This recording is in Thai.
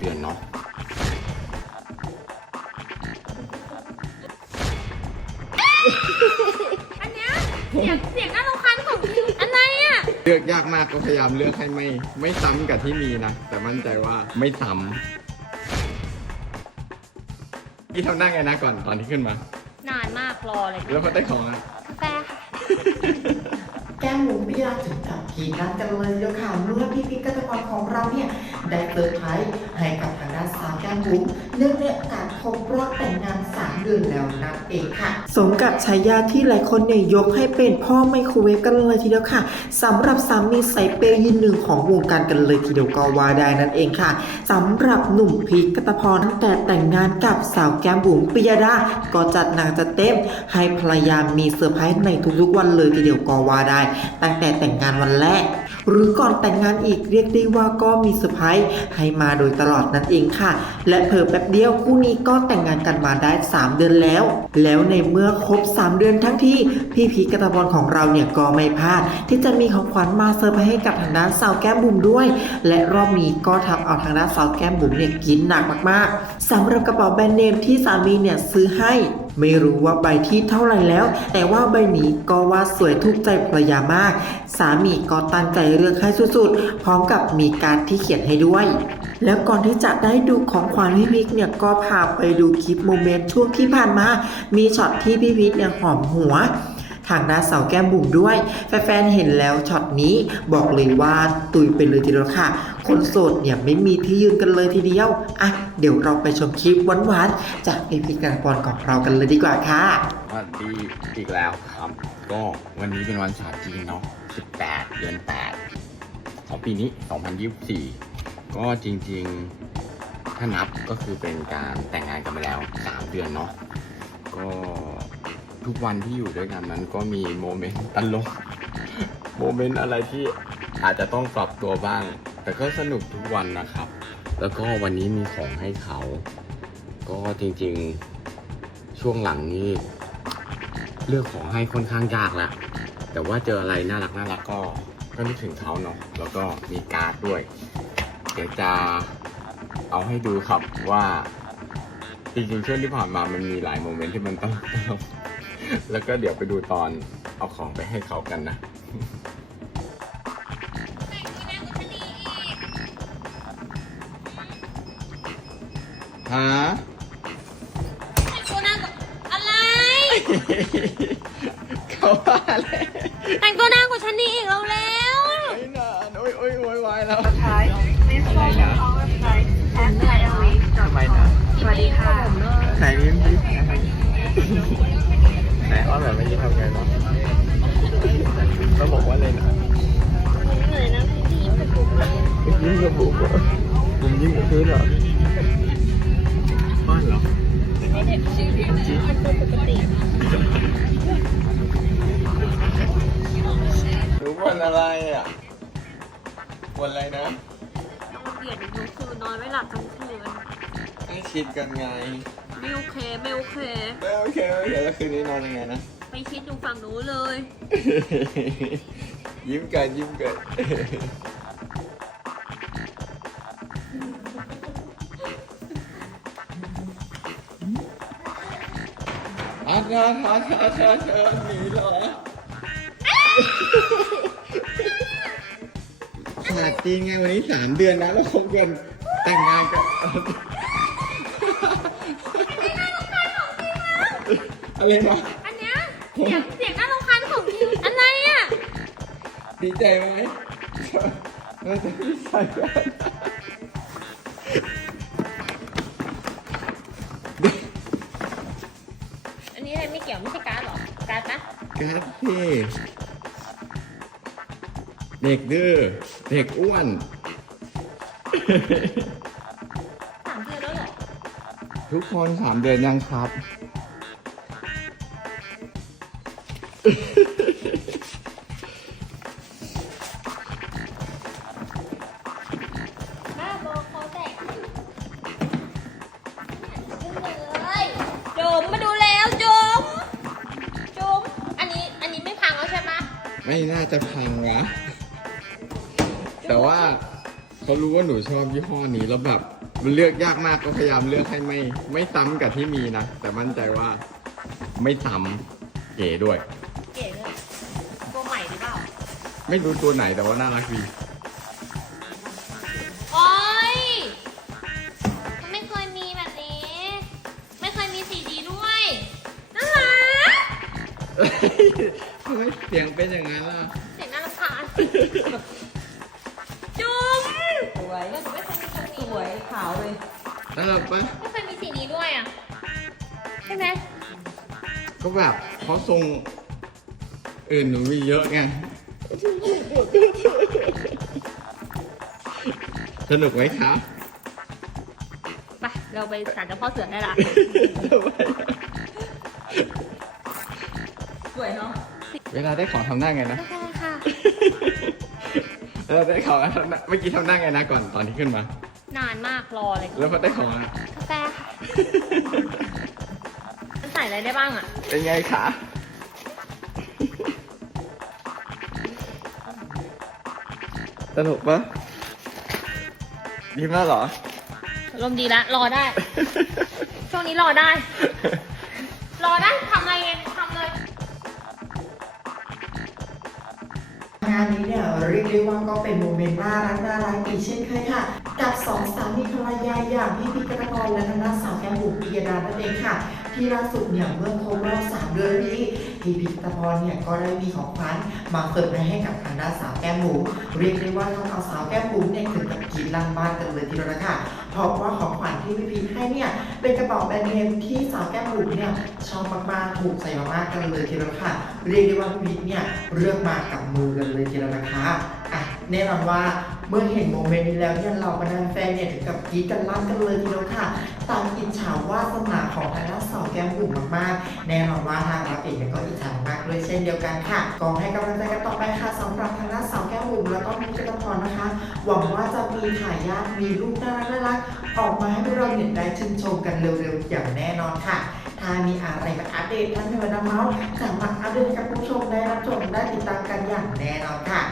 เดือนเนาะอันเนี้ยเสียงเสียงน่ารำคาญของอะไรอะเลือกยากมากก็พยายามเลือกให้ไม่ไม่ซ้ำกับที่มีนะ แต่มั่นใจว่าไม่ซ้ำพี่ทำได้ไงนะก่อนตอนที่ขึ้นมา นานมากรอเลยแล้วพอได้ของอะกาแฟค่ะแก้มหมูไม่ยากถึงกับพีนัดกันเลยเดียวค่ะเมื่อพี่พิกกัตกรของเราเนี่ย ได้เซอร์ไพรส์ให้กับทางด้านสาวแก้มบุ๋มเนื่องในโอกาสครบรอบแต่งงานสามเดือนแล้วนั่นเองค่ะ สมกับฉายาที่หลายคนเนี่ยยกให้เป็นพ่อไมโครเวฟกันเลยทีเดียวค่ะสำหรับสามีสายเปย์ยืนหนึ่งของวงการกันเลยทีเดียวก็ว่าได้นั่นเองค่ะสำหรับหนุ่มพีกัตพรตั้งแต่แต่งงานกับสาวแก้มบุ๋มปิยดาก็จัดหนักจัดเต็มให้ภรรยามีเซอร์ไพรส์ในทุกๆวันเลยทีเดียวก็ว่าได้ ตั้งแต่แต่งงานวันแรก หรือก่อนแต่งงานอีกเรียกได้ว่าก็มีเซอร์ไพรส์ให้มาโดยตลอดนั่นเองค่ะ และเพิ่มแป๊บเดียวคู่นี้ก็แต่งงานกันมาได้ 3 เดือนแล้ว แล้วในเมื่อครบ 3 เดือนทั้งที่พี่พีกตบอลของเราเนี่ยก็ไม่พลาด ที่จะมีของขวัญมาเซอร์ไพรส์ให้กับทางด้านสาวแก้มบุ๋มด้วย และรอบนี้ก็ทำเอาทางด้านสาวแก้มบุ๋มเนี่ยกินหนักมากๆสำหรับกระเป๋าแบรนด์เนมที่สามีเนี่ยซื้อให้ ไม่รู้ว่าใบที่เท่าไหร่แล้ว แต่ว่าใบนี้ก็ว่าสวยถูกใจภรรยามาก สามีก็ตั้งใจเลือกให้สุดๆ พร้อมกับมีการที่เขียนให้ด้วยแล้วก่อนที่จะได้ดูของขวัญพี่พิกเนี่ยก็พาไปดูคลิปโมเมนต์ช่วงที่ผ่านมา มีช็อตที่พี่พิกเนี่ยหอมหัว ทางด้านเสาวแก้มบุ๋มด้วย แฟนๆเห็นแล้วช็อตนี้บอกเลยว่าตุยไปเลยทีเดียวค่ะคนโสดเนี่ยไม่มีที่ยืนกันเลยทีเดียว อะ เดี๋ยวเราไปชมคลิปหวานๆ จากพี่พิกกันปอนของเรากันเลยดีกว่าค่ะ สวัสดีอีกแล้วครับ ก็วันนี้เป็นวันศาสตร์จีนเนาะ 18 เดือน 8 ของปีนี้ 2024 ก็จริงๆ ถ้านับก็คือเป็นการแต่งงานกันไปแล้ว 3 เดือนเนาะ ก็ทุกวันที่อยู่ด้วยกันมันก็มีโมเมนต์ตลก โมเมนต์อะไรที่อาจจะต้องปรับตัวบ้าง แต่ก็สนุกทุกวันนะครับ แล้วก็วันนี้มีของให้เขา ก็จริงๆช่วงหลังนี่เลือกของให้ค่อนข้างยากแล้วแต่ว่าเจออะไรน่ารักน่ารักก็ก็นึกถึงเขาเนาะแล้วก็มีการ์ดด้วย เดี๋ยวจะเอาให้ดูครับว่าจริงๆช่วงที่ผ่านมามันมีหลายโมเมนต์ที่มันต้องตลกแล้วก็เดี๋ยวไปดูตอนเอาของไปให้เขากันนะ ฮะตัวนั้นอะไร เขาว่าอะไรแต่งตัวหน้ากว่าฉันนี่อีกแล้วแล้วไม่นานโอ้ยโอ้ยโวยวายแล้ว Hi, please follow our flight at Thailand. ทำไมนะ สวัสดีค่ะไหนนี่ดิไหนอ้อนแบบไม่ยิ้ทำไงเนาะต้องบอกว่าเลยนะเหนื่อยนะพี่ยิ้มกระปุกเลยยิ้มกับบุกเหรอผมยิ้มกับพื้นเหรอ บ้านเหรอไม่ได้ชื่อพี่มันตัวปกติรู้วันอะไรอะวันอะไรนะต้องมาเปลี่ยนทุกคืนนอนไม่หลับทั้งคืนให้คิดกันไง ไม่โอเคไม่โอเคไม่โอเคโอเคแล้วคืนนี้นอนยังไงนะไปคิดดูฝั่งนู้นเลย ยิ้มกันยิ้มกัน อาเธอเธอเธอเธอเธอหนีเหรอศาสตร์จีนไงวันนี้สามเดือนนะแล้วคบกันแต่งงานกันอะไรนะอันเนี้ยเสียงเสียงน่ารำคาญของอะไรอะ ดีใจไหมเราจะดีใจกัน อันนี้อะไรไม่เกี่ยวไม่ใช่การ์ดหรอการ์ดปะครับพี่เด็กดื้อเด็กอ้วน สามเดือนแล้วเหรอทุกคนสามเดือนยังครับบ้ ไม่น่าจะพังวะ แต่ว่าเขารู้ว่าหนูชอบยี่ห้อนี้แล้วแบบมันเลือกยากมากก็พยายามเลือกให้ไม่ ไม่ซ้ำกับที่มีนะ แต่มั่นใจว่าไม่ซ้ำเก๋ด้วย เก๋เลยตัวใหม่หรือเปล่า ไม่รู้ตัวไหนแต่ว่าน่ารักดีโอ๊ยมันไม่เคยมีแบบนี้ ไม่เคยมีสีดีด้วยน่ารัก ทำไมเสียงเป็นอย่างนั้นล่ะ เสียงน่ารำคาญจุ๊มสวยเออหนูไม่เคยมีสีสนี้วยขาวเลยน่ารักปะไม่เคยมีสีนี้ด้วยอะ ใช่ไหมก็แบบเพราะทรงอื่นหนูมีเยอะไง สนุกไหมคะไป เราไปศาลเจ้าพ่อเสือได้ละาได้ของทำหน้าไงนะได้ค่ะเวลาได้ของทำหน้าเมื่อกี้ทำหน้าไงนะก่อนตอนที่ขึ้นมา นานมากรอเลยแล้วพอได้ของอะกาแฟค่ะมันใส่อะไรได้บ้างอะเป็นไงคะสนุกปะดีมากเหรอ ลมณ์ดีละรอได้ ช่วงนี้รอได้ รอได้ นี้เนี่ยเรียกได้ว่าก็เป็นโมเมนต์น่ารักน่ารักอีกเช่นเคยค่ะ กับสองสามีภรรยาอย่างพี่พิกรกรและทางด้าสาวแก้มบุ๋มปิยดานั่นเองค่ะ ที่ล่าสุดเนี่ยเมื่อครบรอบสามเดือนนี้พี่พิกรพรเนี่ยก็ได้มีของขวัญมาเปิดให้กับทางด้าสาวแก้มบุ๋มเรียกได้ว่าทางเอาสาวแก้มบุ๋มเนี่ยถึงกับกรีดลังบ้านกันเลยทีเดียวละค่ะ เพราะว่าของขวัญที่พี่พีชให้เนี่ย เป็นกระเป๋าแบรนด์เนมที่สาวแก้มบุ๋มเนี่ยชอบมากๆถูกใจมากๆกันเลยทีเดียวค่ะ เรียกได้ว่าพี่พิกเนี่ยเลือกมากับมือกันเลยทีเดียวนะคะอะแน่นอนว่าเมื่อเห็นโมเมนต์นี้แล้วเนี่ยเราบรรดาแฟนเนี่ยถึงกับกรีดกันลั่นกันเลยทีเดียวค่ะต่างอิจฉาวาสนาของทางด้านสาว แก้มบุ๋มมากๆ แน่นอนว่าทางเราเองก็อิจฉามากด้วยเช่นเดียวกันค่ะก็ให้กำลังใจกันต่อไปค่ะสำหรับทางด้านสาวแก้มบุ๋มแล้วก็มิกกันพรนะคะ หวังว่าจะมีทายาทมีลูกน่ารักน่ารักออกมาให้พวกเราเห็นได้ชื่นชมกันเร็วๆ อย่างแน่นอนค่ะ ถ้ามีอะไรมาอัปเดตทั้งเทวดาเมาส์สามารถอัปเดตกับผู้ชมได้รับชมได้ติดตามกันอย่างแน่นอนค่ะ